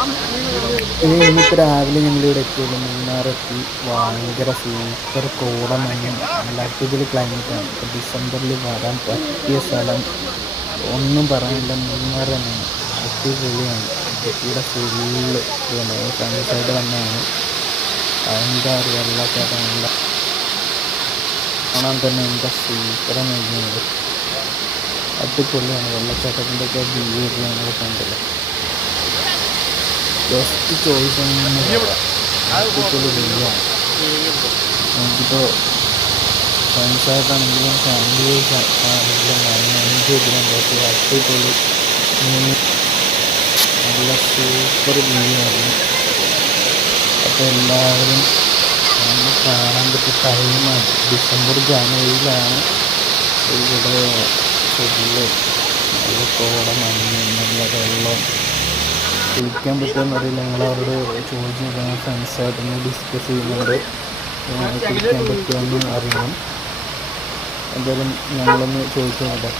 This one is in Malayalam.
ഇന്നിപ്പോൾ രാവിലെ ഞങ്ങളിവിടെ എത്തിയല്ലോ, മൂന്നാറെത്തി. ഭയങ്കര സൂപ്പർ കോടമഞ്ഞും നല്ല അടിപൊളി ക്ലൈമറ്റാണ്. ഇപ്പോൾ ഡിസംബറിൽ വരാൻ പറ്റിയ സ്ഥലം ഒന്നും പറയാനില്ല, മൂന്നാർ തന്നെയാണ്. അടിപൊളിയാണ്. ഇവിടെ ഫുള്ള് ഫ്രണ്ട്സായിട്ട് തന്നെയാണ്. അതിൻ്റെ ഒരു വെള്ളച്ചാട്ടം നല്ല കാണാൻ തന്നെ എന്താ സൂപ്പറാണ്. കഴിഞ്ഞത് അടിപൊളിയാണ്. വെള്ളച്ചാട്ടത്തിൻ്റെ ഒക്കെ വ്യൂ ഒക്കെ ഞങ്ങൾ കണ്ടല്ലോ. ബെസ്റ്റ് ചോയ്സ് എന്ന് പറയാം. അടിപൊളി വ്യൂ ആണ്. നമുക്കിപ്പോൾ ഫ്രണ്ട്സായിട്ടാണെങ്കിലും ഫാമിലി ആണെങ്കിലും എൻജോയ് ചെയ്യാൻ പറ്റിയ അടിപൊളി നല്ല സൂപ്പർ വ്യൂ ആണ്. അപ്പോൾ എല്ലാവരും നമ്മൾ കാണാൻ പറ്റിയ ടൈമാണ് ഡിസംബർ ജനുവരിയിലാണ്. ഇവിടെ ഫുള്ള് നല്ല കോടമഞ്ഞ് നല്ല വെള്ളം കുളിക്കാൻ പറ്റുമെന്ന് അറിയില്ല. ഞങ്ങളവരോട് ചോദിച്ചു നോക്കണം. ഫ്രണ്ട്സായിട്ടൊന്ന് ഡിസ്കസ് ചെയ്യുന്നുണ്ട്, കുളിക്കാൻ പറ്റുമെന്ന് അറിയണം. എന്തായാലും ഞങ്ങളൊന്ന് ചോദിച്ചു നോക്കാം.